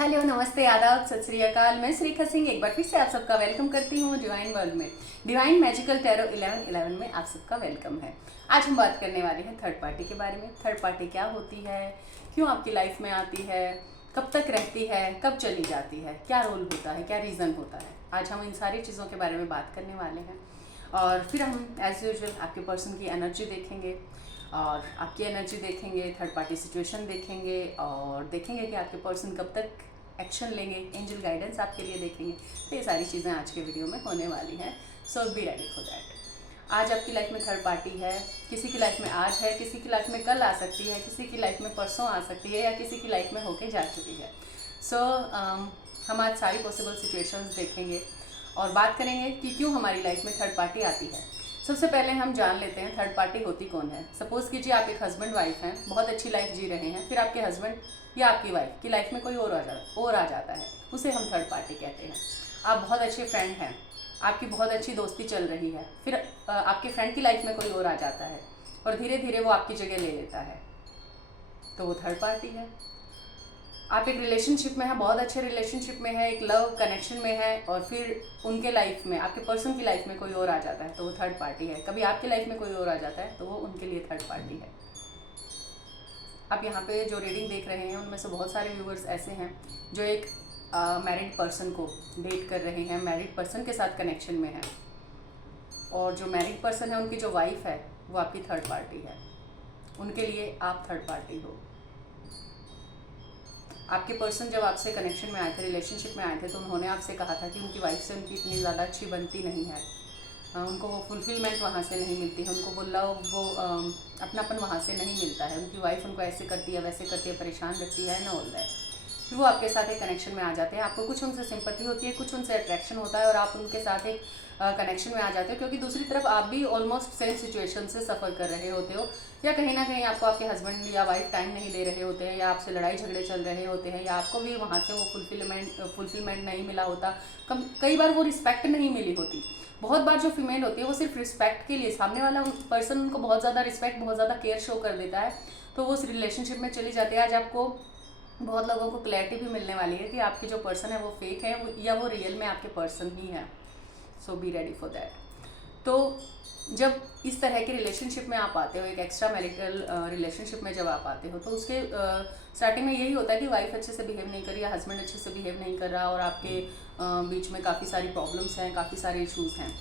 Hello, नमस्ते, आदाब, सत श्री अकाल। मैं श्रीखा सिंह एक बार फिर से आप सबका वेलकम करती हूँ डिवाइन वर्ल्ड में। डिवाइन मैजिकल टैरो 1111 में आप सबका वेलकम है। आज हम बात करने वाले हैं थर्ड पार्टी के बारे में। थर्ड पार्टी क्या होती है, क्यों आपकी लाइफ में आती है, कब तक रहती है, कब चली जाती है, क्या रोल होता है, क्या रीज़न होता है। आज हम इन सारी चीज़ों के बारे में बात करने वाले हैं और फिर हम एज यूजुअल आपके पर्सन की एनर्जी देखेंगे और आपकी एनर्जी देखेंगे, थर्ड पार्टी सिचुएशन देखेंगे और देखेंगे कि आपके पर्सन कब तक एक्शन लेंगे, एंजल गाइडेंस आपके लिए देखेंगे। तो ये सारी चीज़ें आज के वीडियो में होने वाली हैं। सो बी रेडी फॉर दैट। आज आपकी लाइफ में थर्ड पार्टी है, किसी की लाइफ में आज है, किसी की लाइफ में कल आ सकती है, किसी की लाइफ में परसों आ सकती है या किसी की लाइफ में होके जा चुकी है। सो हम आज सारी पॉसिबल सिचुएशंस देखेंगे और बात करेंगे कि क्यों हमारी लाइफ में थर्ड पार्टी आती है। सबसे पहले हम जान लेते हैं थर्ड पार्टी होती कौन है। सपोज कीजिए आप एक हस्बैंड वाइफ हैं, बहुत अच्छी लाइफ जी रहे हैं, फिर आपके हस्बैंड या आपकी वाइफ की लाइफ में कोई और आ जाता है, उसे हम थर्ड पार्टी कहते हैं। आप बहुत अच्छे फ्रेंड हैं, आपकी बहुत अच्छी दोस्ती चल रही है, फिर आपके फ्रेंड की लाइफ में कोई और आ जाता है और धीरे धीरे वो आपकी जगह ले लेता है, तो वो थर्ड पार्टी है। आप एक रिलेशनशिप में हैं, बहुत अच्छे रिलेशनशिप में है, एक लव कनेक्शन में है और फिर उनके लाइफ में, आपके पर्सन की लाइफ में कोई और आ जाता है, तो वो थर्ड पार्टी है। कभी आपकी लाइफ में कोई और आ जाता है तो वो उनके लिए थर्ड पार्टी है। आप यहाँ पे जो रीडिंग देख रहे हैं उनमें से बहुत सारे व्यूवर्स ऐसे हैं जो एक मैरिड पर्सन को डेट कर रहे हैं, मैरिड पर्सन के साथ कनेक्शन में है और जो मैरिड पर्सन है उनकी जो वाइफ है वो आपकी थर्ड पार्टी है। उनके लिए आप थर्ड पार्टी हो। आपके पर्सन जब आपसे कनेक्शन में आए थे, रिलेशनशिप में आए थे, तो उन्होंने आपसे कहा था कि उनकी वाइफ से उनकी इतनी ज़्यादा अच्छी बनती नहीं है, उनको वो फुलफिलमेंट वहाँ से नहीं मिलती है, उनको वो लव, वो अपनापन वहाँ से नहीं मिलता है, उनकी वाइफ उनको ऐसे करती है, वैसे करती है, परेशान रखती है ना, ऑल दैट। फिर वो आपके साथ एक कनेक्शन में आ जाते हैं, आपको कुछ उनसे सिंपैथी होती है, कुछ उनसे अट्रैक्शन होता है और आप उनके साथ एक कनेक्शन में आ जाते हो, क्योंकि दूसरी तरफ आप भी ऑलमोस्ट सेम सिचुएशन से सफ़र कर रहे होते हो या कहीं ना कहीं आपको आपके हस्बैंड या वाइफ टाइम नहीं दे रहे होते हैं या आपसे लड़ाई झगड़े चल रहे होते हैं या आपको भी वहाँ से वो फुलफिलमेंट नहीं मिला होता। कई बार वो रिस्पेक्ट नहीं मिली होती। बहुत बार जो फीमेल होती है वो सिर्फ रिस्पेक्ट के लिए, सामने वाला पर्सन उनको बहुत ज़्यादा रिस्पेक्ट, बहुत ज़्यादा केयर शो कर देता है, तो वो उस रिलेशनशिप में चली जाती है। आज आपको बहुत लोगों को क्लैरिटी भी मिलने वाली है कि आपके जो पर्सन है वो फेक है या वो रियल में आपके पर्सन ही है। सो बी रेडी फॉर दैट। तो जब इस तरह के रिलेशनशिप में आप आते हो, एक एक्स्ट्रा मैरिटल रिलेशनशिप में जब आप आते हो, तो उसके स्टार्टिंग में यही होता है कि वाइफ अच्छे से बिहेव नहीं कर रही या हस्बैंड अच्छे से बिहेव नहीं कर रहा और आपके बीच में काफ़ी सारी प्रॉब्लम्स हैं, काफ़ी सारे इश्यूज़ हैं।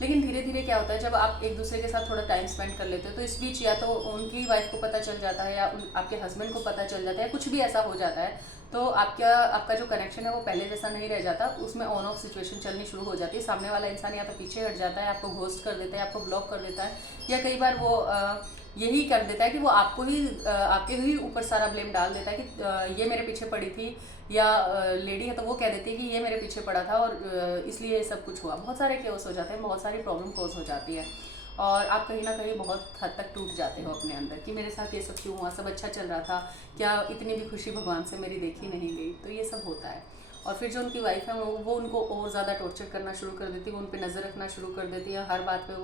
लेकिन धीरे धीरे क्या होता है, जब आप एक दूसरे के साथ थोड़ा टाइम स्पेंड कर लेते हो तो इस बीच या तो उनकी वाइफ को पता चल जाता है या आपके हस्बैंड को पता चल जाता है, कुछ भी ऐसा हो जाता है, तो आपका जो कनेक्शन है वो पहले जैसा नहीं रह जाता, उसमें ऑन ऑफ सिचुएशन चलनी शुरू हो जाती है। सामने वाला इंसान या तो पीछे हट जाता है, आपको घोस्ट कर देता है, आपको ब्लॉक कर देता है, या कई बार वो यही कर देता है कि वो आपके ही ऊपर सारा ब्लेम डाल देता है कि ये मेरे पीछे पड़ी थी, या लेडी है तो वो कह देती है कि ये मेरे पीछे पड़ा था और इसलिए ये सब कुछ हुआ। बहुत सारे केस हो जाते हैं, बहुत सारी प्रॉब्लम कोज हो जाती है और आप कहीं ना कहीं बहुत हद तक टूट जाते हो अपने अंदर कि मेरे साथ ये सब क्यों हुआ, सब अच्छा चल रहा था, क्या इतनी भी खुशी भगवान से मेरी देखी नहीं गई। तो ये सब होता है और फिर जो उनकी वाइफ है वो उनको और ज़्यादा टॉर्चर करना शुरू कर देती है, वो उन पर नज़र रखना शुरू कर देती है, हर बात पे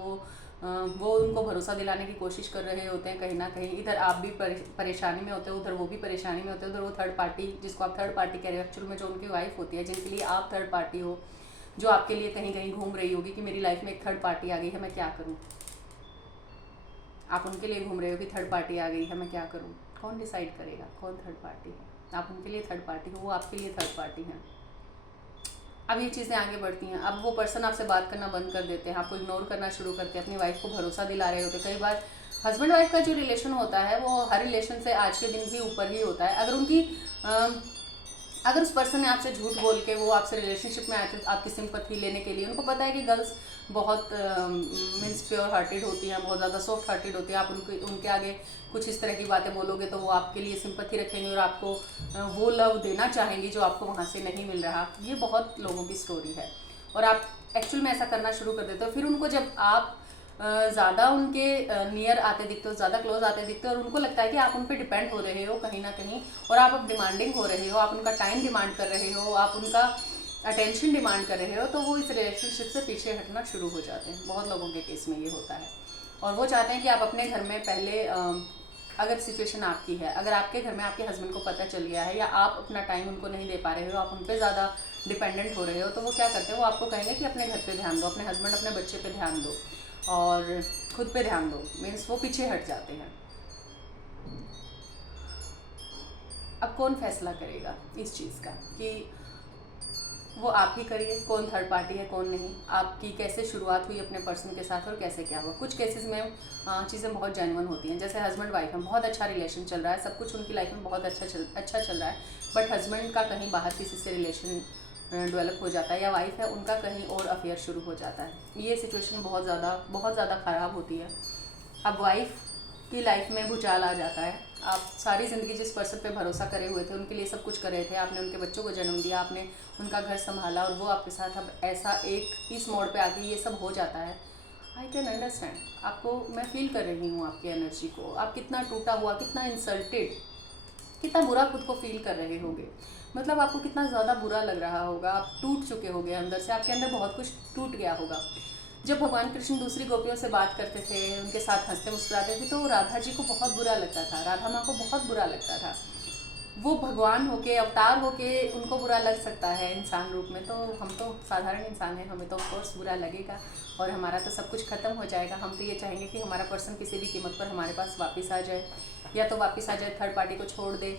वो उनको भरोसा दिलाने की कोशिश कर रहे होते हैं। कहीं ना कहीं इधर आप भी परेशानी में होते हो, उधर वो भी परेशानी में होते हैं, उधर वो थर्ड पार्टी, जिसको आप थर्ड पार्टी कह रहे हो, एक्चुअल में जो उनकी वाइफ होती है, जिनके लिए आप थर्ड पार्टी हो, जो आपके लिए कहीं कहीं घूम रही होगी कि मेरी लाइफ में एक थर्ड पार्टी आ गई है, मैं क्या करूँ। आप उनके लिए घूम रहे हो कि थर्ड पार्टी आ गई है, मैं क्या करूँ। कौन डिसाइड करेगा कौन थर्ड पार्टी है। आप उनके लिए थर्ड पार्टी हो, वो आपके लिए थर्ड पार्टी है। अब ये चीज़ें आगे बढ़ती हैं, अब वो पर्सन आपसे बात करना बंद कर देते हैं, आपको इग्नोर करना शुरू करते हैं, अपनी वाइफ को भरोसा दिला रहे होते हैं। कई बार हस्बैंड वाइफ का जो रिलेशन होता है वो हर रिलेशन से आज के दिन भी ऊपर ही होता है। अगर उस पर्सन ने आपसे झूठ बोल के वो आपसे रिलेशनशिप में आए थे आपकी सिंपैथी लेने के लिए, उनको पता है कि गर्ल्स बहुत मीन्स प्योर हार्टेड होती हैं, बहुत ज़्यादा सॉफ्ट हार्टेड होती है, आप उनके आगे कुछ इस तरह की बातें बोलोगे तो वो आपके लिए सिंपैथी रखेंगे और आपको वो लव देना चाहेंगी जो आपको वहाँ से नहीं मिल रहा। ये बहुत लोगों की स्टोरी है और आप एक्चुअल में ऐसा करना शुरू कर देते हो। फिर उनको जब आप ज़्यादा उनके नियर आते दिखते हो, ज़्यादा क्लोज आते दिखते हो और उनको लगता है कि आप उन पर डिपेंड हो रहे हो कहीं ना कहीं और आप अब डिमांडिंग हो रहे हो, आप उनका टाइम डिमांड कर रहे हो, आप उनका अटेंशन डिमांड कर रहे हो, तो वो इस रिलेशनशिप से पीछे हटना शुरू हो जाते हैं। बहुत लोगों के केस में ये होता है और वो चाहते हैं कि आप अपने घर में पहले अगर सिचुएशन आपकी है, अगर आपके घर में आपके हस्बैंड को पता चल गया है या आप अपना टाइम उनको नहीं दे पा रहे हो, आप उन पर ज़्यादा डिपेंडेंट हो रहे हो, तो वो क्या करते हैं, वो आपको कहेंगे कि अपने घर पे ध्यान दो, अपने हस्बैंड अपने बच्चे पे ध्यान दो और खुद पे ध्यान दो। मीन्स वो पीछे हट जाते हैं। अब कौन फैसला करेगा इस चीज़ का कि वो आप ही करिए, कौन थर्ड पार्टी है कौन नहीं, आपकी कैसे शुरुआत हुई अपने पर्सन के साथ और कैसे क्या हुआ। कुछ केसेस में चीज़ें बहुत जेन्युइन होती हैं, जैसे हस्बैंड वाइफ में बहुत अच्छा रिलेशन चल रहा है, सब कुछ उनकी लाइफ में बहुत अच्छा चल रहा है, बट हस्बैंड का कहीं बाहर किसी से रिलेशन डेवलप हो जाता है, या वाइफ है उनका कहीं और अफेयर शुरू हो जाता है। ये सिचुएशन बहुत ज़्यादा ख़राब होती है। अब वाइफ की लाइफ में भूचाल आ जाता है। आप सारी ज़िंदगी जिस पर्सन पे भरोसा करे हुए थे, उनके लिए सब कुछ कर रहे थे, आपने उनके बच्चों को जन्म दिया, आपने उनका घर संभाला, और वो आपके साथ अब ऐसा एक इस मोड़ पे आके ये सब हो जाता है। आई कैन अंडरस्टैंड आपको, मैं फील कर रही हूँ आपकी एनर्जी को। आप कितना टूटा हुआ, कितना इंसल्टेड, कितना बुरा खुद को फील कर रहे होगे। मतलब आपको कितना ज़्यादा बुरा लग रहा होगा, आप टूट चुके होगे अंदर से, आपके अंदर बहुत कुछ टूट गया होगा। जब भगवान कृष्ण दूसरी गोपियों से बात करते थे, उनके साथ हंसते मुस्कुराते थे, तो राधा जी को बहुत बुरा लगता था, राधा माँ को बहुत बुरा लगता था। वो भगवान होके, अवतार होके उनको बुरा लग सकता है इंसान रूप में, तो हम तो साधारण इंसान हैं, हमें तो ऑफकोर्स बुरा लगेगा और हमारा तो सब कुछ ख़त्म हो जाएगा। हम तो ये चाहेंगे कि हमारा पर्सन किसी भी कीमत पर हमारे पास वापस आ जाए, या तो वापस आ जाए, थर्ड पार्टी को छोड़ दे।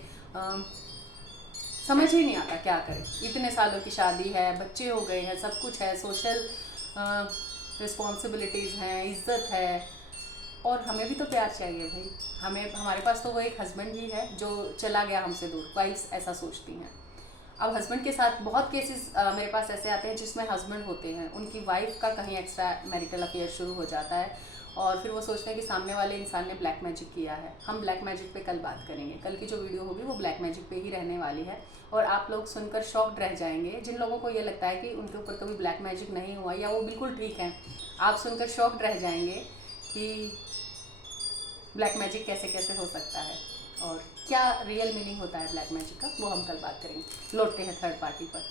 समझ ही नहीं आता क्या करें। इतने सालों की शादी है, बच्चे हो गए हैं, सब कुछ है, सोशल रिस्पॉन्सिबिलिटीज़ हैं, इज्जत है, और हमें भी तो प्यार चाहिए भाई। हमें, हमारे पास तो वो एक हस्बैंड ही है जो चला गया हमसे दूर। वाइफ्स ऐसा सोचती हैं। अब हस्बैंड के साथ बहुत केसेस मेरे पास ऐसे आते हैं जिसमें हस्बैंड होते हैं, उनकी वाइफ का कहीं एक्स्ट्रा मैरिटल अफेयर शुरू हो जाता है, और फिर वो सोचते हैं कि सामने वाले इंसान ने ब्लैक मैजिक किया है। हम ब्लैक मैजिक पे कल बात करेंगे, कल की जो वीडियो होगी वो ब्लैक मैजिक पे ही रहने वाली है, और आप लोग सुनकर शॉक्ड रह जाएंगे। जिन लोगों को ये लगता है कि उनके ऊपर कभी ब्लैक मैजिक नहीं हुआ या वो बिल्कुल ठीक हैं, आप सुनकर शॉक्ड रह जाएंगे कि ब्लैक मैजिक कैसे कैसे हो सकता है और क्या रियल मीनिंग होता है ब्लैक मैजिक का, वो हम कल बात करेंगे। लौटते हैं थर्ड पार्टी पर।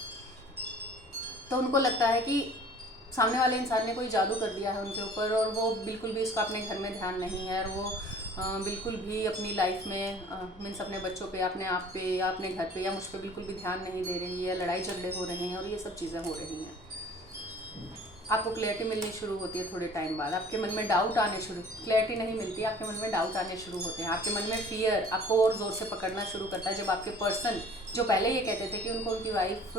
तो उनको लगता है कि सामने वाले इंसान ने कोई जादू कर दिया है उनके ऊपर, और वो बिल्कुल भी उसका अपने घर में ध्यान नहीं है, और वो बिल्कुल भी अपनी लाइफ में मीन्स अपने बच्चों पे, अपने आप पे, या अपने घर पे, या मुझ पे बिल्कुल भी ध्यान नहीं दे रही है। लड़ाई झगड़े हो रहे हैं और ये सब चीज़ें हो रही हैं। आपको क्लैरिटी मिलनी शुरू होती है थोड़े टाइम बाद, आपके मन में डाउट आने शुरू, क्लैरिटी नहीं मिलती, आपके मन में डाउट आने शुरू होते हैं, आपके मन में फियर आपको और ज़ोर से पकड़ना शुरू करता है। जब आपके पर्सन जो पहले ये कहते थे कि उनको उनकी वाइफ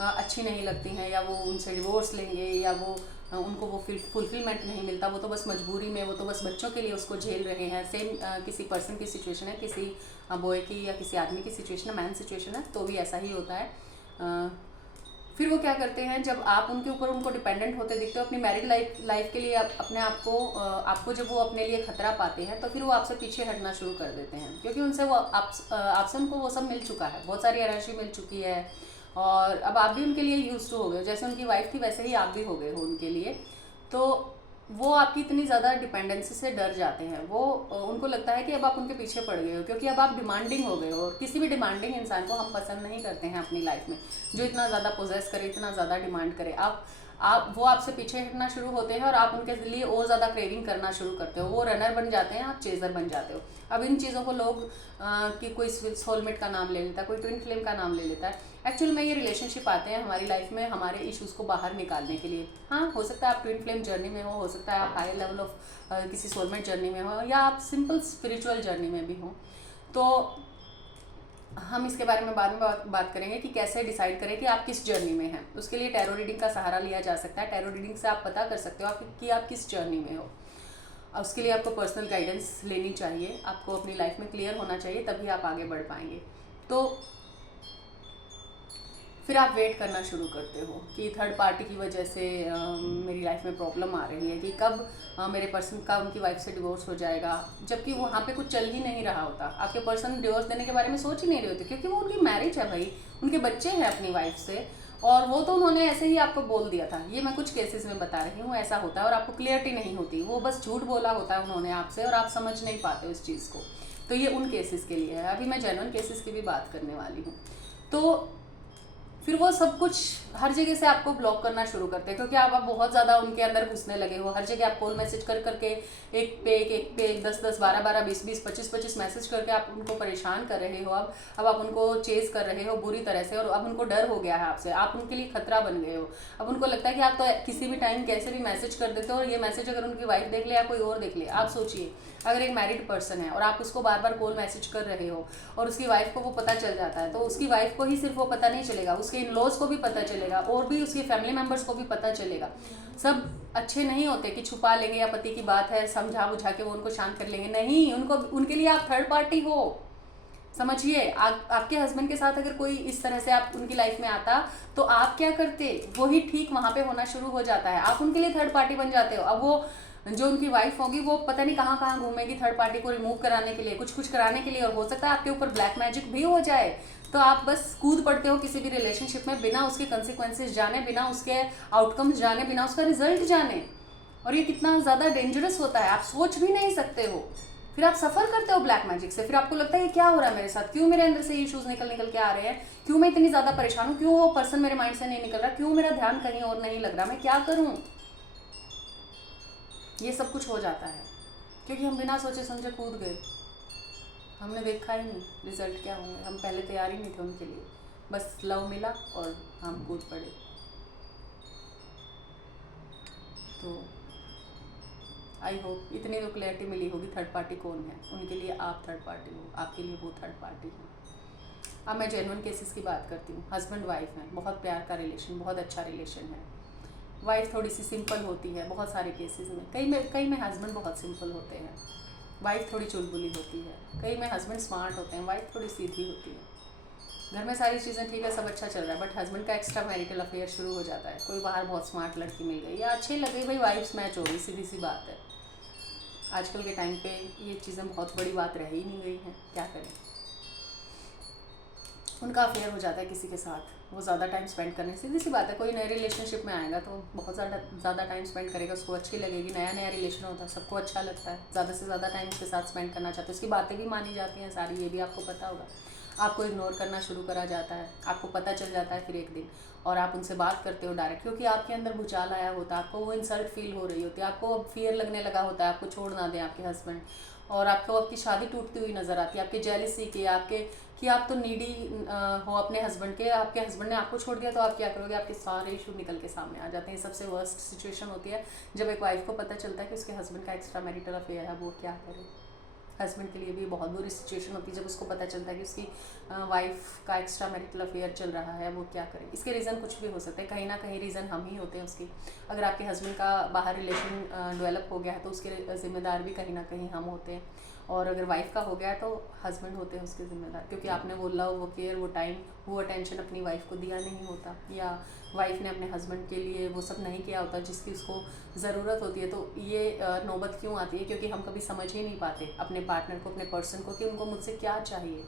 अच्छी नहीं लगती हैं, या वो उनसे डिवोर्स लेंगे, या वो उनको वो फुलफिलमेंट नहीं मिलता, वो तो बस मजबूरी में, वो तो बस बच्चों के लिए उसको झेल रहे हैं। सेम किसी पर्सन की सिचुएशन है, किसी बॉय की या किसी आदमी की सिचुएशन है, मैन सिचुएशन है, तो भी ऐसा ही होता है। फिर वो क्या करते हैं, जब आप उनके ऊपर उनको डिपेंडेंट होते दिखते हो अपनी मैरिड लाइफ के लिए, अपने आप को आपको जब वो अपने लिए खतरा पाते हैं, तो फिर वो आपसे पीछे हटना शुरू कर देते हैं, क्योंकि उनसे वो आपसे उनको वो सब मिल चुका है, बहुत सारी एनर्जी मिल चुकी है, और अब आप भी उनके लिए यूज टू हो गए हो। जैसे उनकी वाइफ थी वैसे ही आप भी हो गए हो उनके लिए। तो वो आपकी इतनी ज़्यादा डिपेंडेंसी से डर जाते हैं, वो उनको लगता है कि अब आप उनके पीछे पड़ गए हो, क्योंकि अब आप डिमांडिंग हो गए हो, और किसी भी डिमांडिंग इंसान को हम पसंद नहीं करते हैं अपनी लाइफ में, जो इतना ज़्यादा पोजेस करे, इतना ज़्यादा डिमांड करे। वो आपसे पीछे हटना शुरू होते हैं, और आप उनके लिए और ज़्यादा क्रेविंग करना शुरू करते हो। वो रनर बन जाते हैं, आप चेजर बन जाते हो। अब इन चीज़ों को लोग कि कोई सोलमेट का नाम ले लेता है, कोई ट्विन फ्लेम का नाम ले लेता है। एक्चुअल में ये रिलेशनशिप आते हैं हमारी लाइफ में हमारे इश्यूज़ को बाहर निकालने के लिए। हाँ, हो सकता है आप ट्विन फ्लेम जर्नी में हो सकता है आप हाई लेवल ऑफ किसी सोलमेट जर्नी में हो, या आप सिंपल स्पिरिचुअल जर्नी में भी हो। तो हम इसके बारे में बाद में बात करेंगे कि कैसे डिसाइड करें कि आप किस जर्नी में हैं। उसके लिए टैरो रीडिंग का सहारा लिया जा सकता है। टैरो रीडिंग से आप पता कर सकते हो कि आप किस जर्नी में हो। उसके लिए आपको पर्सनल गाइडेंस लेनी चाहिए, आपको अपनी लाइफ में क्लियर होना चाहिए, तभी आप आगे बढ़ पाएंगे। तो फिर आप वेट करना शुरू करते हो कि थर्ड पार्टी की वजह से मेरी लाइफ में प्रॉब्लम आ रही है, कि कब मेरे पर्सन का उनकी वाइफ से डिवोर्स हो जाएगा, जबकि वहाँ पे कुछ चल ही नहीं रहा होता। आपके पर्सन डिवोर्स देने के बारे में सोच ही नहीं रहे होते, क्योंकि वो उनकी मैरिज है भाई, उनके बच्चे हैं अपनी वाइफ से, और वो तो उन्होंने ऐसे ही आपको बोल दिया था। ये मैं कुछ केसेस में बता रही हूँ, ऐसा होता है, और आपको क्लियरिटी नहीं होती, वो बस झूठ बोला होता है उन्होंने आपसे, और आप समझ नहीं पाते हो इस चीज़ को। तो ये उन केसेस के लिए है। अभी मैं जेन्युइन केसेस की भी बात करने वाली हूँ। तो फिर वो सब कुछ हर जगह से आपको ब्लॉक करना शुरू करते हैं, क्योंकि आप बहुत ज़्यादा उनके अंदर घुसने लगे हो। हर जगह आप कॉल मैसेज कर करके एक पे एक 10 12 12 20 20 25 25 मैसेज करके आप उनको परेशान कर रहे हो। अब आप उनको चेज कर रहे हो बुरी तरह से, और अब उनको डर हो गया है आपसे, आप उनके लिए खतरा बन गए हो। अब उनको लगता है कि आप तो किसी भी टाइम कैसे भी मैसेज कर देते हो, और ये मैसेज अगर उनकी वाइफ देख ले या कोई और देख ले। आप सोचिए, अगर एक मैरिड पर्सन है और आप उसको बार बार कॉल मैसेज कर रहे हो और उसकी वाइफ को वो पता चल जाता है, तो उसकी वाइफ को ही सिर्फ वो पता नहीं चलेगा, उसके इन लॉज को भी पता चलेगा और भी उसके फैमिली मेंबर्स को भी पता चलेगा। सब अच्छे नहीं होते कि छुपा लेंगे या पति की बात है समझा बुझा के वो उनको शांत कर लेंगे, नहीं, उनको उनके लिए आप थर्ड पार्टी हो। समझिए, आपके हस्बैंड के साथ अगर कोई इस तरह से आप उनकी लाइफ में आता तो आप क्या करते, वही ठीक वहां पे होना शुरू हो जाता है। आप उनके लिए थर्ड पार्टी बन जाते हो। अब वो जो उनकी वाइफ होगी वो पता नहीं कहाँ कहाँ घूमेगी थर्ड पार्टी को रिमूव कराने के लिए, कुछ कुछ कराने के लिए, और हो सकता है आपके ऊपर ब्लैक मैजिक भी हो जाए। तो आप बस कूद पड़ते हो किसी भी रिलेशनशिप में बिना उसके कंसिक्वेंसेस जाने, बिना उसके आउटकम्स जाने, बिना उसका रिजल्ट जाने। और ये कितना ज़्यादा डेंजरस होता है, आप सोच भी नहीं सकते हो। फिर आप सफ़र करते हो ब्लैक मैजिक से, फिर आपको लगता है ये क्या हो रहा है मेरे साथ, क्यों मेरे अंदर से ये इश्यूज निकल निकल के आ रहे हैं, क्यों मैं इतनी ज़्यादा परेशान हूँ, क्यों वो पर्सन मेरे माइंड से नहीं निकल रहा, क्यों मेरा ध्यान कहीं और नहीं लग रहा, मैं क्या करूँ। ये सब कुछ हो जाता है क्योंकि हम बिना सोचे समझे कूद गए। हमने देखा ही नहीं रिजल्ट क्या होंगे, हम पहले तैयार ही नहीं थे उनके लिए, बस लव मिला और हम कूद पड़े। तो आई होप इतनी तो क्लैरिटी मिली होगी थर्ड पार्टी कौन है। उनके लिए आप थर्ड पार्टी हो, आपके लिए वो थर्ड पार्टी है। अब मैं जेन्युइन केसेस की बात करती हूँ। हस्बैंड वाइफ है, बहुत प्यार का रिलेशन, बहुत अच्छा रिलेशन है। वाइफ थोड़ी सी सिंपल होती है बहुत सारे केसेस में, कई में हस्बैंड बहुत सिंपल होते हैं, वाइफ थोड़ी चुलबुली होती है। कई में हस्बैंड स्मार्ट होते हैं, वाइफ थोड़ी सीधी होती है। घर में सारी चीज़ें ठीक है, सब अच्छा चल रहा है, बट हस्बैंड का एक्स्ट्रा मैरिटल अफेयर शुरू हो जाता है। कोई बाहर बहुत स्मार्ट लड़की मिल गई या अच्छी लग गई, भाई वाइफ्स मैच हो गई, सीधी सी बात है। आजकल के टाइम पे ये चीज़ें बहुत बड़ी बात रह ही नहीं गई हैं, क्या करें। उनका अफेयर हो जाता है किसी के साथ, वो ज़्यादा टाइम स्पेंड करने, सीधी सी बात है। कोई नए रिलेशनशिप में आएगा तो बहुत ज़्यादा टाइम स्पेंड करेगा, उसको अच्छी लगेगी। नया रिलेशन होता है, सबको अच्छा लगता है, ज़्यादा से ज़्यादा टाइम उसके साथ स्पेंड करना चाहते हैं। उसकी बातें भी मानी जाती हैं सारी, ये भी आपको पता होगा। आपको इग्नोर करना शुरू करा जाता है, आपको पता चल जाता है फिर एक दिन, और आप उनसे बात करते हो डायरेक्ट, क्योंकि आपके अंदर भूचाल आया होता है, आपको वो इंसल्ट फील हो रही होती है, आपको अब फियर लगने लगा होता है आपको छोड़ ना दें आपके हस्बैंड, और आपको आपकी शादी टूटती हुई नज़र आती है, आपके जेलसी की, आपके कि आप तो नीडी हो अपने हस्बैंड के, आपके हस्बैंड ने आपको छोड़ दिया तो आप क्या करोगे, आपके सारे इशू निकल के सामने आ जाते हैं। सबसे वर्स्ट सिचुएशन होती है जब एक वाइफ को पता चलता है कि उसके हस्बैंड का एक्स्ट्रा मैरिटल अफेयर है, वो क्या करे। हस्बैंड के लिए भी बहुत बुरी सिचुएशन होती है जब उसको पता चलता है कि उसकी वाइफ का एक्स्ट्रा मैरिटल अफेयर चल रहा है, वो क्या करे। इसके रीज़न कुछ भी हो सकते हैं, कहीं ना कहीं रीज़न हम ही होते हैं उसकी। अगर आपके हस्बैंड का बाहर रिलेशन डेवलप हो गया है तो उसके ज़िम्मेदार भी कहीं ना कहीं हम होते हैं, और अगर वाइफ का हो गया है तो हस्बैंड होते हैं उसके ज़िम्मेदार, क्योंकि आपने वो लव, वो केयर, वो टाइम, वो अटेंशन अपनी वाइफ को दिया नहीं होता, या वाइफ ने अपने हस्बैंड के लिए वो सब नहीं किया होता जिसकी उसको ज़रूरत होती है। तो ये नौबत क्यों आती है, क्योंकि हम कभी समझ ही नहीं पाते अपने पार्टनर को, अपने पर्सन को, कि उनको मुझसे क्या चाहिए,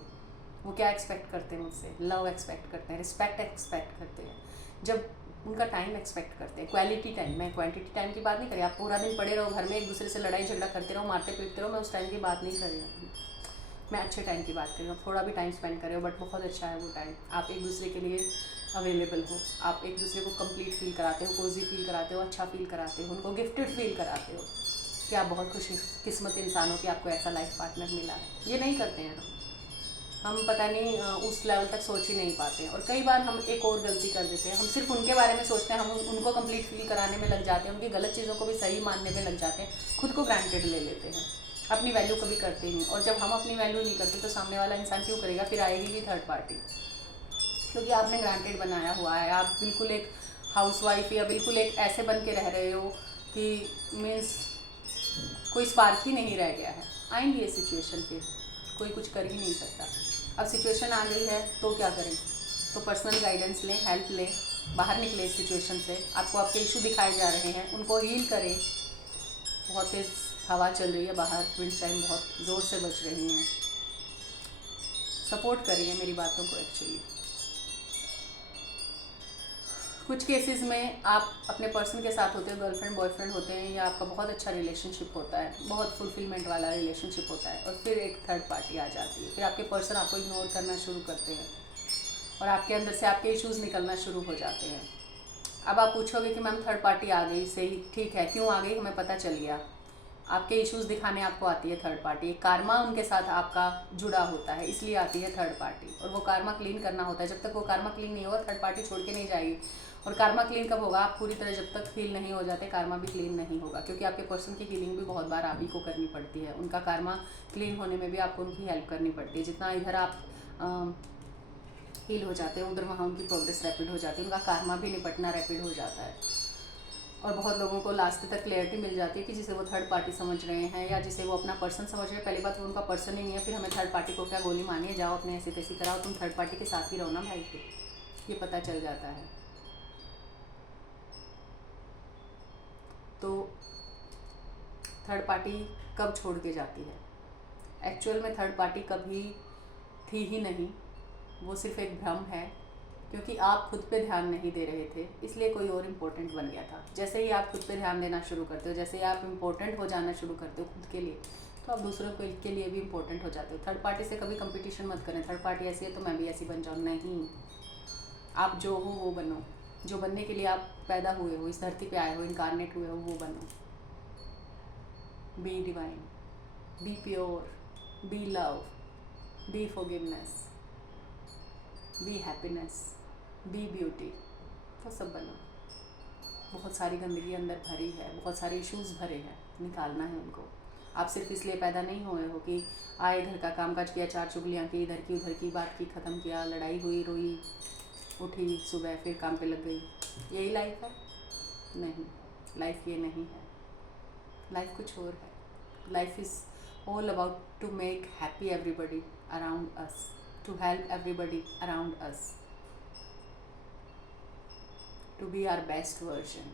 वो क्या एक्सपेक्ट करते हैं मुझसे। लव एक्सपेक्ट करते हैं, रिस्पेक्ट एक्सपेक्ट करते हैं, जब उनका टाइम एक्सपेक्ट करते हैं, क्वालिटी टाइम। मैं क्वांटिटी टाइम की बात नहीं करी, आप पूरा दिन पड़े रहो घर में, एक दूसरे से लड़ाई झगड़ा करते रहो, मारते पीटते रहो, मैं उस टाइम की बात नहीं कर रही हूँ। मैं अच्छे टाइम की बात कर रही हूँ। थोड़ा भी टाइम स्पेंड कर रहे हो बट बहुत अच्छा है वो टाइम, आप एक दूसरे के लिए अवेलेबल हो, आप एक दूसरे को कंप्लीट फील कराते हो, कोजी फील कराते हो, अच्छा फील कराते हो, उनको गिफ्टेड फील कराते हो कि आप बहुत खुशकिस्मत इंसान हो कि आपको ऐसा लाइफ पार्टनर मिला है। ये नहीं करते हैं हम पता नहीं उस लेवल तक सोच ही नहीं पाते हैं। और कई बार हम एक और गलती कर देते हैं, हम सिर्फ उनके बारे में सोचते हैं, हम उनको कंप्लीट फील कराने में लग जाते हैं, उनकी गलत चीज़ों को भी सही मानने में लग जाते हैं, खुद को ग्रांटेड ले लेते हैं, अपनी वैल्यू कभी करते ही नहीं। और जब हम अपनी वैल्यू नहीं करते तो सामने वाला इंसान क्यों करेगा, फिर आएगी भी थर्ड पार्टी, क्योंकि आपने ग्रांटेड बनाया हुआ है। आप बिल्कुल एक हाउसवाइफ या बिल्कुल एक ऐसे बन के रह रहे हो कि मीन्स कोई स्पार्क ही नहीं रह गया है। आएंगी ये सिचुएशन, फिर कोई कुछ कर ही नहीं सकता। अब सिचुएशन आ गई है तो क्या करें, तो पर्सनल गाइडेंस लें, हेल्प लें, बाहर निकले इस सिचुएशन से। आपको आपके इशू दिखाए जा रहे हैं, उनको हील करें। बहुत तेज़ हवा चल रही है बाहर, विंड चाइम बहुत ज़ोर से बज रही हैं, सपोर्ट करिए मेरी बातों को। एक्चुअली कुछ केसेस में आप अपने पर्सन के साथ होते हो, गर्लफ्रेंड बॉयफ्रेंड होते हैं, या आपका बहुत अच्छा रिलेशनशिप होता है, बहुत फुलफिलमेंट वाला रिलेशनशिप होता है, और फिर एक थर्ड पार्टी आ जाती है, फिर आपके पर्सन आपको इग्नोर करना शुरू करते हैं। और आपके अंदर से आपके इश्यूज़ निकलना शुरू हो जाते हैं। अब आप पूछोगे कि मैम थर्ड पार्टी आ गई, सही ठीक है, क्यों आ गई, हमें पता चल गया। आपके इश्यूज़ दिखाने आपको आती है थर्ड पार्टी, कार्मा उनके साथ आपका जुड़ा होता है, इसलिए आती है थर्ड पार्टी। और वो कार्मा क्लीन करना होता है, जब तक वो कार्मा क्लीन नहीं होगा थर्ड पार्टी छोड़ के नहीं जाएगी। और कार्मा क्लीन कब होगा, आप पूरी तरह जब तक हील नहीं हो जाते कार्मा भी क्लीन नहीं होगा, क्योंकि आपके पर्सन की हीलिंग भी बहुत बार आप ही को करनी पड़ती है। उनका कार्मा क्लीन होने में भी आपको उनकी हेल्प करनी पड़ती है। जितना इधर आप हील हो जाते हैं उधर वहाँ उनकी प्रोग्रेस रैपिड हो जाती है, उनका कार्मा भी निपटना रैपिड हो जाता है। और बहुत लोगों को लास्ट तक क्लैरिटी मिल जाती है कि जिसे वो थर्ड पार्टी समझ रहे हैं या जिसे वो अपना पर्सन समझ रहे हैं, पहली बात वो उनका पर्सन ही नहीं है, फिर हमें थर्ड पार्टी को क्या गोली मानिए, जाओ अपने ऐसी तैसी कराओ, तुम थर्ड पार्टी के साथ ही रहो ना भाई, ये पता चल जाता है। तो थर्ड पार्टी कब छोड़ के जाती है, एक्चुअल में थर्ड पार्टी कभी थी ही नहीं, वो सिर्फ एक भ्रम है, क्योंकि आप खुद पे ध्यान नहीं दे रहे थे, इसलिए कोई और इम्पोर्टेंट बन गया था। जैसे ही आप खुद पे ध्यान देना शुरू करते हो, जैसे ही आप इम्पोर्टेंट हो जाना शुरू करते हो खुद के लिए, तो आप दूसरों के लिए भी इम्पोर्टेंट हो जाते हो। थर्ड पार्टी से कभी कंपटीशन मत करें, थर्ड पार्टी ऐसी है तो मैं भी ऐसी बन जाऊँ, नहीं। आप जो हो वो बनो, जो बनने के लिए आप पैदा हुए हो, इस धरती पे आए हो, इनकारनेट हुए हो, वो बनो। Be divine, be pure, be love, be forgiveness, be happiness, be beauty, तो सब बनो। बहुत सारी गंदगी अंदर भरी है, बहुत सारे इश्यूज़ भरे हैं, निकालना है उनको। आप सिर्फ इसलिए पैदा नहीं हुए हो कि आए, घर का कामकाज किया, चार चुगलियाँ की, इधर की उधर की बात की, ख़त्म किया, लड़ाई हुई, रोई, उठी सुबह, फिर काम पे लग गई, यही लाइफ है? नहीं, लाइफ ये नहीं है। लाइफ कुछ और है। Life is all about to make happy everybody around us, to help everybody around us, to be our best version.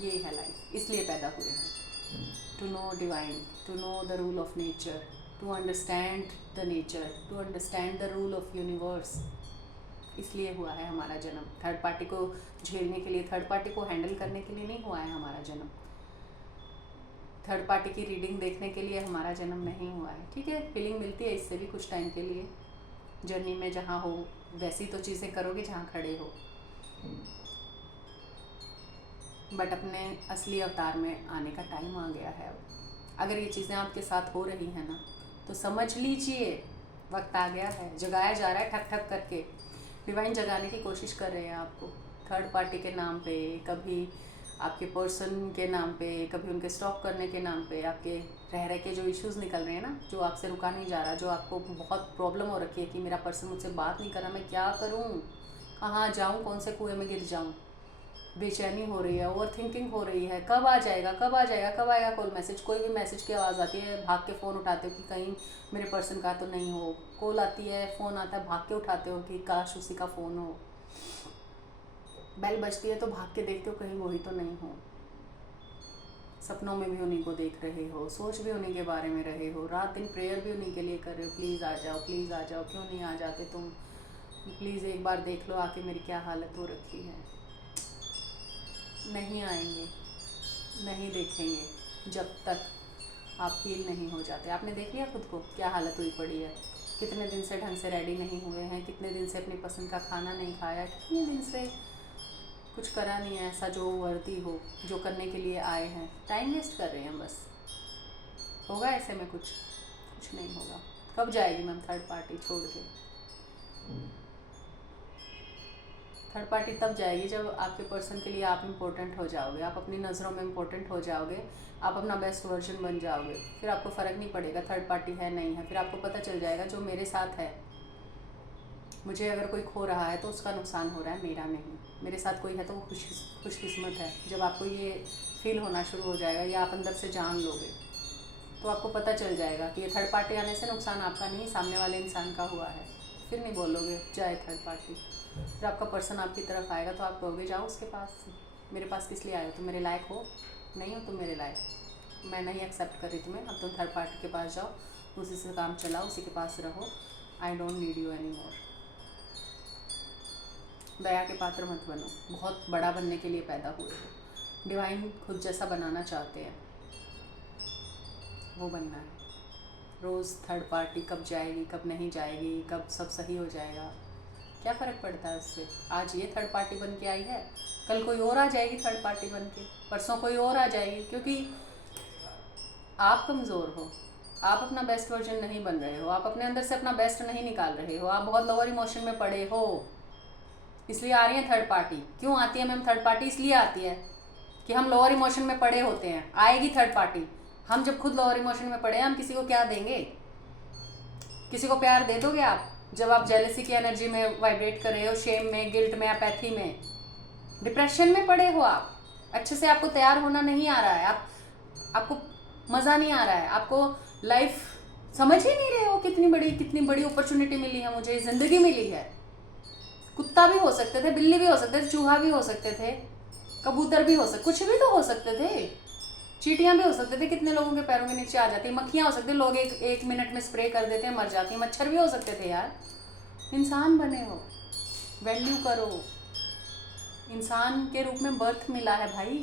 ये है लाइफ, इसलिए पैदा हुए हैं। To know divine, to know the rule of nature, to understand the nature, to understand the rule of universe, इसलिए हुआ है हमारा जन्म। थर्ड पार्टी को झेलने के लिए, थर्ड पार्टी को हैंडल करने के लिए नहीं हुआ है हमारा जन्म। थर्ड पार्टी की रीडिंग देखने के लिए हमारा जन्म नहीं हुआ है। ठीक है, फीलिंग मिलती है इससे भी कुछ टाइम के लिए, जर्नी में जहाँ हो वैसी तो चीज़ें करोगे जहाँ खड़े हो, बट अपने असली अवतार में आने का टाइम आ गया है। अगर ये चीज़ें आपके साथ हो रही हैं ना, तो समझ लीजिए वक्त आ गया है, जगाया जा रहा है ठक ठक करके। डिवाइन जगाने की कोशिश कर रहे हैं आपको, थर्ड पार्टी के नाम पे, कभी आपके पर्सन के नाम पे, कभी उनके स्टॉक करने के नाम पे, आपके रह रह के जो इश्यूज़ निकल रहे हैं ना, जो आपसे रुका नहीं जा रहा, जो आपको बहुत प्रॉब्लम हो रखी है कि मेरा पर्सन मुझसे बात नहीं कर रहा, मैं क्या करूँ, कहाँ जाऊँ, कौन से कुएं में गिर जाऊँ, बेचैनी हो रही है, ओवर थिंकिंग हो रही है, कब आ जाएगा, कब आ जाएगा, कब आएगा कॉल मैसेज, कोई भी मैसेज की आवाज़ आती है भाग के फ़ोन उठाते हो कि कहीं मेरे पर्सन का तो नहीं हो, कॉल आती है, फ़ोन आता है, भाग के उठाते हो कि काश उसी का फ़ोन हो, बेल बजती है तो भाग के देखते हो कहीं वही तो नहीं हो, सपनों में भी उन्हीं को देख रहे हो, सोच भी उन्हीं के बारे में रहे हो, रात दिन प्रेयर भी उन्हीं के लिए कर रहे हो, प्लीज़ आ जाओ, प्लीज़ आ जाओ, क्यों नहीं आ जाते तुम, प्लीज़ एक बार देख लो आके मेरी क्या हालत हो रखी है। नहीं आएंगे, नहीं देखेंगे जब तक आप फील नहीं हो जाते। आपने देख लिया खुद को क्या हालत हुई पड़ी है, कितने दिन से ढंग से रेडी नहीं हुए हैं, कितने दिन से अपनी पसंद का खाना नहीं खाया, कितने दिन से कुछ करा नहीं है ऐसा जो वर्दी हो, जो करने के लिए आए हैं, टाइम वेस्ट कर रहे हैं बस। होगा ऐसे में कुछ नहीं होगा। कब जाएगी मैम थर्ड पार्टी छोड़ के? थर्ड पार्टी तब जाएगी जब आपके पर्सन के लिए आप इम्पोर्टेंट हो जाओगे, आप अपनी नज़रों में इम्पोर्टेंट हो जाओगे, आप अपना बेस्ट वर्जन बन जाओगे, फिर आपको फ़र्क नहीं पड़ेगा थर्ड पार्टी है नहीं है, फिर आपको पता चल जाएगा जो मेरे साथ है, मुझे अगर कोई खो रहा है तो उसका नुकसान हो रहा है, मेरा नहीं। मेरे साथ कोई है तो वो खुशकिस्मत है। जब आपको ये फील होना शुरू हो जाएगा या आप अंदर से जान लोगे तो आपको पता चल जाएगा कि ये थर्ड पार्टी आने से नुकसान आपका नहीं, सामने वाले इंसान का हुआ है। फिर नहीं बोलोगे जाए थर्ड पार्टी, फिर आपका पर्सन आपकी तरफ आएगा तो आप कहोगे जाओ उसके पास, मेरे पास किस लिए आए हो, तुम मेरे लायक हो, नहीं हो तुम मेरे लायक, मैं नहीं एक्सेप्ट कर रही तुम्हें, अब तुम थर्ड पार्टी के पास जाओ, उसी से काम चलाओ, उसी के पास रहो, I don't need you any more. दया के पात्र मत बनो, बहुत बड़ा बनने के लिए पैदा हुए हो, डिवाइन खुद जैसा बनाना चाहते हैं, वो बनना है। रोज़ थर्ड पार्टी कब जाएगी, कब नहीं जाएगी, कब सब सही हो जाएगा, क्या फ़र्क पड़ता है उससे? आज ये थर्ड पार्टी बन के आई है, कल कोई और आ जाएगी थर्ड पार्टी बन के, परसों कोई और आ जाएगी, क्योंकि आप कमज़ोर हो, आप अपना बेस्ट वर्जन नहीं बन रहे हो, आप अपने अंदर से अपना बेस्ट नहीं निकाल रहे हो, आप बहुत लोअर इमोशन में पड़े हो, इसलिए आ रही है थर्ड पार्टी। क्यों आती है मैम थर्ड पार्टी? इसलिए आती है कि हम लोअर इमोशन में पड़े होते हैं, आएगी थर्ड पार्टी। हम जब खुद लोअर इमोशन में पड़े हैं, हम किसी को क्या देंगे? किसी को प्यार दे दोगे आप जब आप जेलसी की एनर्जी में वाइब्रेट कर रहे हो, शेम में, गिल्ट में, अपैथी में, डिप्रेशन में पड़े हो आप? अच्छे से आपको तैयार होना नहीं आ रहा है, आपको मज़ा नहीं आ रहा है, आपको लाइफ समझ ही नहीं रहे हो कितनी बड़ी अपॉर्चुनिटी मिली है मुझे, ज़िंदगी मिली है। कुत्ता भी हो सकते थे, बिल्ली भी हो सकते थे, चूहा भी हो सकते थे, कबूतर भी हो सकते, कुछ भी तो हो सकते थे, चींटियाँ भी हो सकते थे, कितने लोगों के पैरों के नीचे आ जाती, मक्खियाँ हो सकती, लोग एक मिनट में स्प्रे कर देते हैं, मर जाती हैं, मच्छर भी हो सकते थे यार। इंसान बने हो, वैल्यू करो, इंसान के रूप में बर्थ मिला है भाई,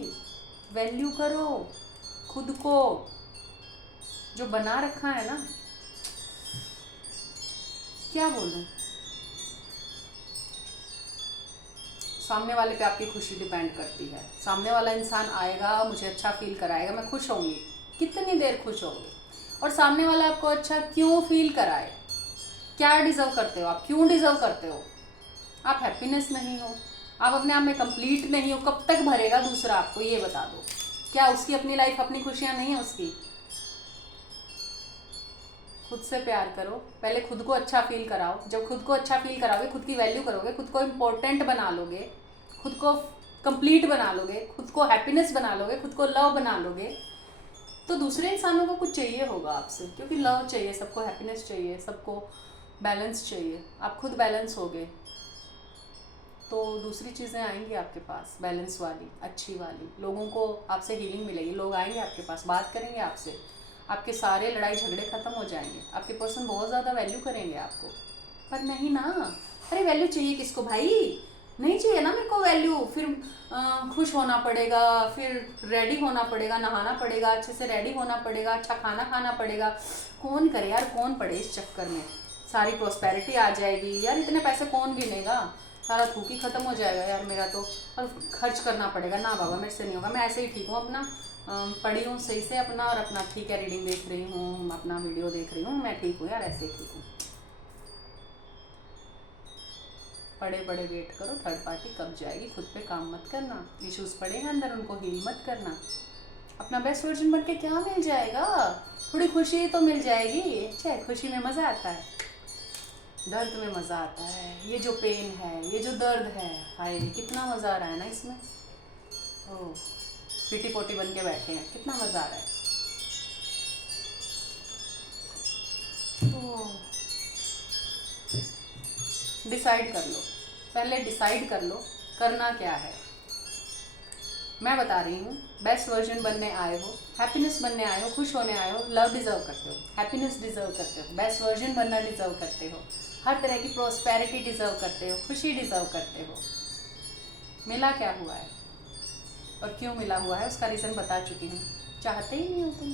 वैल्यू करो खुद को, जो बना रखा है ना, क्या बोलूं। सामने वाले पे आपकी खुशी डिपेंड करती है, सामने वाला इंसान आएगा, मुझे अच्छा फील कराएगा, मैं खुश होंगी, कितनी देर खुश होंगी, और सामने वाला आपको अच्छा क्यों फील कराए, क्या डिजर्व करते हो आप, क्यों डिजर्व करते हो? आप हैप्पीनेस नहीं हो, आप अपने आप में कंप्लीट नहीं हो, कब तक भरेगा दूसरा आपको, ये बता दो। क्या उसकी अपनी लाइफ, अपनी खुशियाँ नहीं है उसकी? खुद से प्यार करो, पहले खुद को अच्छा फील कराओ, जब खुद को अच्छा फील कराओगे, खुद की वैल्यू करोगे, खुद को इम्पोर्टेंट बना लोगे, खुद को कंप्लीट बना लोगे, खुद को हैप्पीनेस बना लोगे, खुद को लव बना लोगे, तो दूसरे इंसानों को कुछ चाहिए होगा आपसे, क्योंकि लव चाहिए सबको, हैप्पीनेस चाहिए सबको, बैलेंस चाहिए। आप खुद बैलेंस होगे तो दूसरी चीज़ें आएंगी आपके पास, बैलेंस वाली, अच्छी वाली, लोगों को आपसे हीलिंग मिलेगी, लोग आएंगे आपके पास, बात करेंगे आपसे, आपके सारे लड़ाई झगड़े ख़त्म हो जाएंगे, आपके पर्सन बहुत ज़्यादा वैल्यू करेंगे आपको। पर नहीं ना, अरे वैल्यू चाहिए किसको भाई? नहीं चाहिए ना मेरे को वैल्यू, फिर खुश होना पड़ेगा, फिर रेडी होना पड़ेगा, नहाना पड़ेगा, अच्छे से रेडी होना पड़ेगा, अच्छा खाना खाना पड़ेगा, कौन करे यार, कौन पड़े इस चक्कर में? सारी प्रॉस्पेरिटी आ जाएगी यार, इतने पैसे कौन गिनेगा, सारा थूक ही ख़त्म हो जाएगा यार मेरा तो, और खर्च करना पड़ेगा, ना बाबा मेरे से नहीं होगा, मैं ऐसे ही ठीक हूँ, अपना पढ़ी हूँ सही से अपना, और अपना ठीक है, रीडिंग देख रही हूँ, अपना वीडियो देख रही हूँ, मैं ठीक हूँ यार, ऐसे ही ठीक हूँ। पड़े पड़े वेट करो, थर्ड पार्टी कब जाएगी, खुद पे काम मत करना, इश्यूज पड़े हैं अंदर, उनको हील मत करना, अपना बेस्ट वर्जन बन के क्या मिल जाएगा, थोड़ी खुशी तो मिल जाएगी, अच्छा खुशी में मज़ा आता है, दर्द में मज़ा आता है, ये जो पेन है, ये जो दर्द है, हाय कितना मज़ा आ रहा है ना इसमें, ओह पीटी पोटी बन के बैठे हैं, कितना मज़ा आ रहा है। तो डिसाइड कर लो, पहले डिसाइड कर लो करना क्या है। मैं बता रही हूँ, बेस्ट वर्जन बनने आए हो, हैप्पीनेस बनने आए हो, खुश होने आए हो, लव डिज़र्व करते हो, हैप्पीनेस डिज़र्व करते हो, बेस्ट वर्जन बनना डिज़र्व करते हो, हर तरह की प्रॉस्पेरिटी डिज़र्व करते हो, खुशी डिज़र्व करते हो। मिला क्या हुआ है और क्यों मिला हुआ है उसका रीज़न बता चुकी हूँ, चाहते ही नहीं हो तुम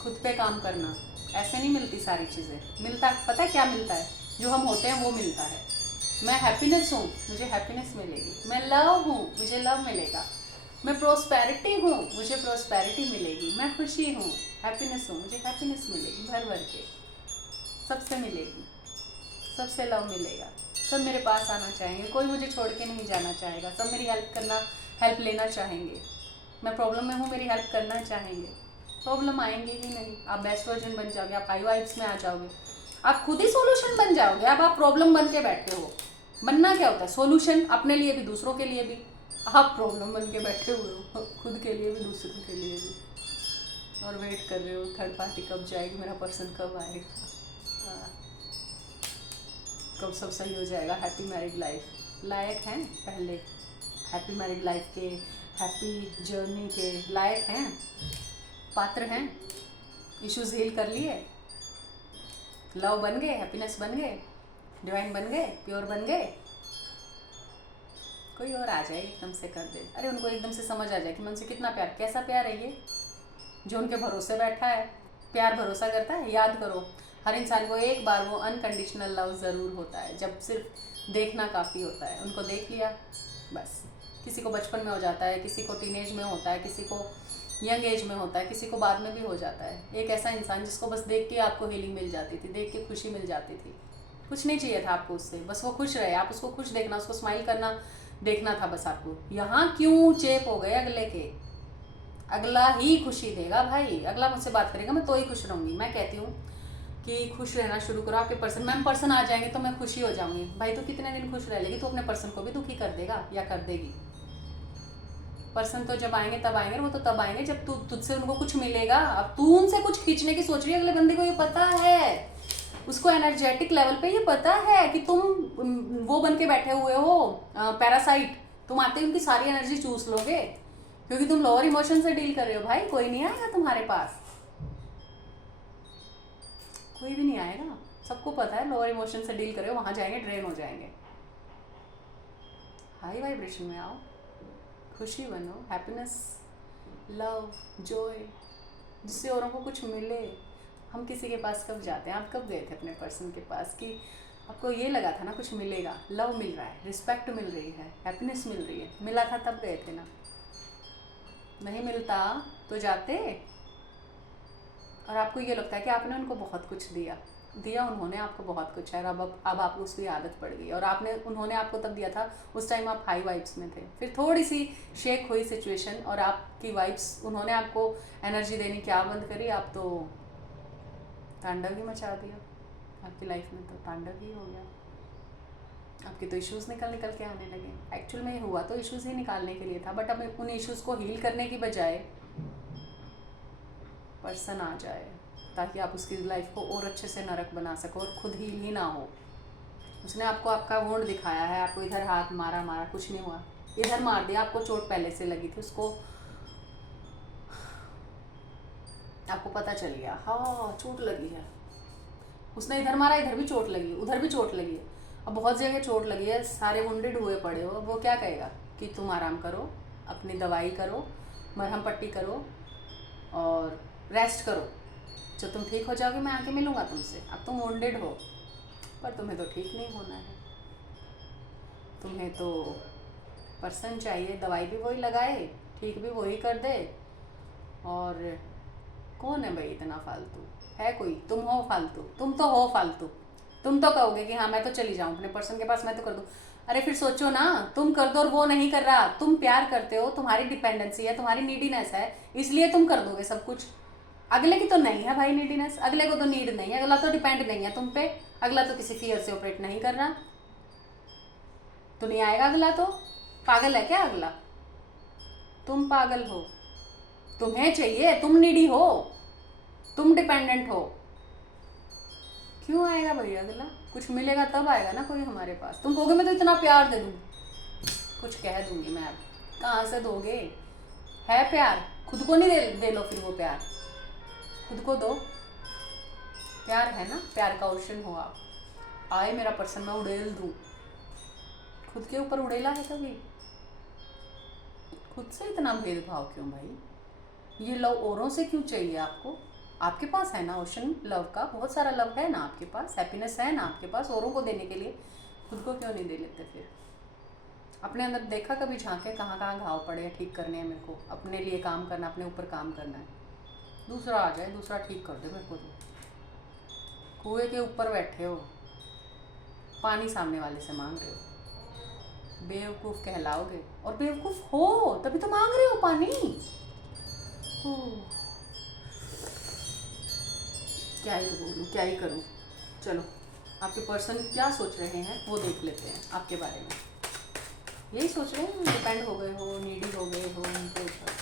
खुद पे काम करना, ऐसे नहीं मिलती सारी चीज़ें, मिलता पता है क्या मिलता है, जो हम होते हैं वो मिलता है। मैं हैप्पीनेस हूँ, मुझे हैप्पीनेस मिलेगी, मैं लव हूँ, मुझे लव मिलेगा, मैं प्रॉस्पेरिटी हूँ, मुझे प्रॉस्पेरिटी मिलेगी, मैं खुशी हूँ, हैप्पीनेस हूँ, मुझे हैप्पीनेस मिलेगी, भर भर के सबसे मिलेगी, सबसे लव मिलेगा, सब मेरे पास आना चाहेंगे, कोई मुझे छोड़ के नहीं जाना चाहेगा, सब मेरी हेल्प लेना चाहेंगे, मैं प्रॉब्लम में हूँ, मेरी हेल्प करना चाहेंगे, प्रॉब्लम आएंगे ही नहीं, आप बेस्ट वर्जन बन जाओगे, आप हाई वाइब्स में आ जाओगे, आप खुद ही सोल्यूशन बन जाओगे। अब आप प्रॉब्लम बन के बैठे हो, बनना क्या होता है, सोल्यूशन, अपने लिए भी दूसरों के लिए भी, आप प्रॉब्लम बन के बैठे हुए हो, खुद के लिए भी दूसरों के लिए भी, और वेट कर रहे हो थर्ड पार्टी कब जाएगी, मेरा पर्सन कब आएगा, कब सब सही हो जाएगा, हैप्पी मैरिड लाइफ लायक हैं, पहले हैप्पी मैरिड लाइफ के, हैप्पी जर्नी के लायक हैं, पात्र हैं, इश्यूज हील कर लिए, लव बन गए, हैप्पीनेस बन गए, डिवाइन बन गए, प्योर बन गए, कोई और आ जाए एकदम से कर दे, अरे उनको एकदम से समझ आ जाए कि मैं उनसे कितना प्यार, कैसा प्यार है ये जो उनके भरोसे बैठा है, प्यार भरोसा करता है। याद करो हर इंसान को एक बार वो अनकंडीशनल लव ज़रूर होता है, जब सिर्फ देखना काफ़ी होता है। उनको देख लिया बस। किसी को बचपन में हो जाता है, किसी को टीनेज में होता है, किसी को यंग एज में होता है, किसी को बाद में भी हो जाता है। एक ऐसा इंसान जिसको बस देख के आपको हीलिंग मिल जाती थी, देख के खुशी मिल जाती थी, कुछ नहीं चाहिए था आपको उससे, बस वो खुश रहे, आप उसको खुश देखना, उसको स्माइल करना देखना था बस आपको। यहाँ क्यों चेप हो गए अगले के? अगला ही खुशी देगा भाई, अगला मुझसे बात करेगा मैं तो ही खुश रहूँगी। मैं कहती हूँ कि खुश रहना शुरू करो। आपके पर्सन, मैम पर्सन आ जाएंगे तो मैं खुशी हो जाऊंगी। भाई तो कितने दिन खुश रह लेगी? तो अपने पर्सन को भी दुखी कर देगा या कर देगी। पर्सन तो जब आएंगे तब आएंगे, वो तो तब आएंगे जब तुझसे उनको कुछ मिलेगा। अब तू उनसे कुछ खींचने की सोच रही है, अगले बंदे को ये पता है, उसको एनर्जेटिक लेवल पे ये पता है कि तुम वो बन के बैठे हुए हो पैरासाइट। तुम आते ही उनकी सारी एनर्जी चूस लोगे, क्योंकि तुम लोअर इमोशन से डील कर रहे हो। भाई कोई नहीं आएगा तुम्हारे पास, कोई भी नहीं आएगा। सबको पता है लोअर इमोशन से डील कर रहे हो, वहां जाएंगे ड्रेन हो जाएंगे। हाई वाइब्रेशन में आओ, खुशी बनो, हैप्पीनेस, लव, जॉय, जिससे औरों को कुछ मिले। हम किसी के पास कब जाते हैं? आप कब गए थे अपने पर्सन के पास कि आपको ये लगा था ना कुछ मिलेगा, लव मिल रहा है, रिस्पेक्ट मिल रही है, हैप्पीनेस मिल रही है? मिला था तब गए थे ना। नहीं मिलता तो जाते। और आपको ये लगता है कि आपने उनको बहुत कुछ दिया, उन्होंने आपको बहुत कुछ है, अब आपको उसकी आदत पड़ गई। और उन्होंने आपको तब दिया था, उस टाइम आप हाई वाइब्स में थे। फिर थोड़ी सी शेक हुई सिचुएशन और आपकी वाइब्स, उन्होंने आपको एनर्जी देनी क्या बंद करी, आप तो तांडव ही मचा दिया। आपकी लाइफ में तो तांडव ही हो गया। आपके तो इश्यूज़ निकल के आने लगे। एक्चुअल में हुआ तो इश्यूज़ ही निकालने के लिए था, बट अब उन इश्यूज़ को हील करने की बजाय पर्सन आ जाए ताकि आप उसकी लाइफ को और अच्छे से नरक बना सको और खुद हील ही ना हो। उसने आपको आपका वोंड दिखाया है, आपको इधर हाथ मारा, कुछ नहीं हुआ, इधर मार दिया, आपको चोट पहले से लगी थी, उसको आपको पता चल गया हाँ चोट लगी है। उसने इधर मारा, इधर भी चोट लगी, उधर भी चोट लगी है, अब बहुत जगह चोट लगी है, सारे वुंडेड हुए पड़े हो। वो क्या कहेगा कि तुम आराम करो, अपनी दवाई करो, मरहम पट्टी करो और रेस्ट करो, जब तुम ठीक हो जाओगे मैं आके मिलूँगा तुमसे। अब तुम वुंडेड हो, पर तुम्हें तो ठीक नहीं होना है, तुम्हें तो पर्सन चाहिए, दवाई भी वही लगाए, ठीक भी वही कर दे। और कौन है भाई इतना फालतू? है कोई? तुम हो फालतू, तुम तो हो फालतू। तुम तो कहोगे कि हाँ मैं तो चली जाऊँ अपने पर्सन के पास, मैं तो कर दूँ। अरे फिर सोचो ना, तुम कर दो और वो नहीं कर रहा। तुम प्यार करते हो, तुम्हारी डिपेंडेंसी है, तुम्हारी नीडीनेस है, इसलिए तुम कर दोगे सब कुछ। अगले की तो नहीं है भाई नीडीनेस, अगले को तो नीड नहीं है, अगला तो डिपेंड नहीं है तुम पे, अगला तो किसी फियर से ऑपरेट नहीं कर रहा, तो नहीं आएगा अगला। तो पागल है क्या अगला? तुम पागल हो, तुम्हें चाहिए, तुम नीडी हो, तुम डिपेंडेंट हो, क्यों आएगा भाई अगला? कुछ मिलेगा तब आएगा ना कोई हमारे पास। तुम कहोगे मैं तो इतना प्यार दे दूँ, कुछ कह दूंगी मैं, अब कहाँ से दोगे? है प्यार, खुद को नहीं दे लो फिर वो प्यार, खुद को दो। प्यार है ना, प्यार का ओशन हो आप। आए मेरा पर्सन, मैं उड़ेल दूँ। खुद के ऊपर उड़ेला है कभी? खुद से इतना भेदभाव क्यों भाई? ये लव औरों से क्यों चाहिए आपको? आपके पास है ना ओशन लव का, बहुत सारा लव है ना आपके पास, हैप्पीनेस है ना आपके पास औरों को देने के लिए, खुद को क्यों नहीं दे लेते फिर? अपने अंदर देखा कभी झांक के, कहाँ कहाँ घाव पड़े हैं, ठीक करने हैं मेरे को, अपने लिए काम करना, अपने ऊपर काम करना है। दूसरा आ जाए, दूसरा ठीक कर दे मेरे को। तो कुएं के ऊपर बैठे हो, पानी सामने वाले से मांग रहे हो, बेवकूफ़ कहलाओगे। और बेवकूफ़ हो तभी तो मांग रहे हो पानी। क्या ही बोलूँ, क्या ही करूँ। चलो आपके पर्सन क्या सोच रहे हैं वो देख लेते हैं आपके बारे में। यही सोच रहे हैं डिपेंड हो गए हो, नीडी हो गए हो उनके ऊपर।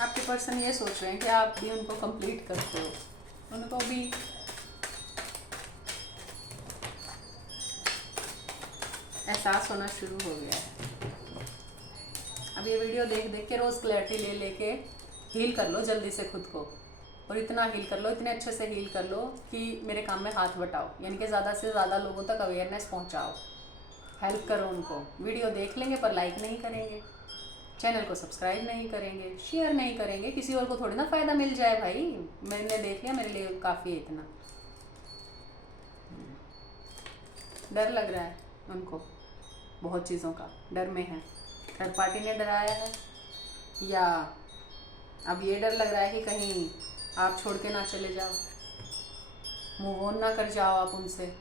आपके पर्सन ये सोच रहे हैं कि आप भी उनको कंप्लीट करते हो, उनको भी एहसास होना शुरू हो गया है। अब ये वीडियो देख देख के रोज़ क्लैरिटी ले लेके हील कर लो जल्दी से खुद को, और इतना हील कर लो, इतने अच्छे से हील कर लो कि मेरे काम में हाथ बटाओ, यानी कि ज़्यादा से ज़्यादा लोगों तक अवेयरनेस पहुंचाओ। हेल्प करो उनको। वीडियो देख लेंगे पर लाइक नहीं करेंगे, चैनल को सब्सक्राइब नहीं करेंगे, शेयर नहीं करेंगे, किसी और को थोड़ी ना फ़ायदा मिल जाए भाई। मैंने देख लिया, मेरे लिए काफ़ी है इतना। डर लग रहा है उनको, बहुत चीज़ों का डर में है। थर्ड पार्टी ने डराया है, या अब ये डर लग रहा है कि कहीं आप छोड़ के ना चले जाओ, मूव ऑन ना कर जाओ आप उनसे।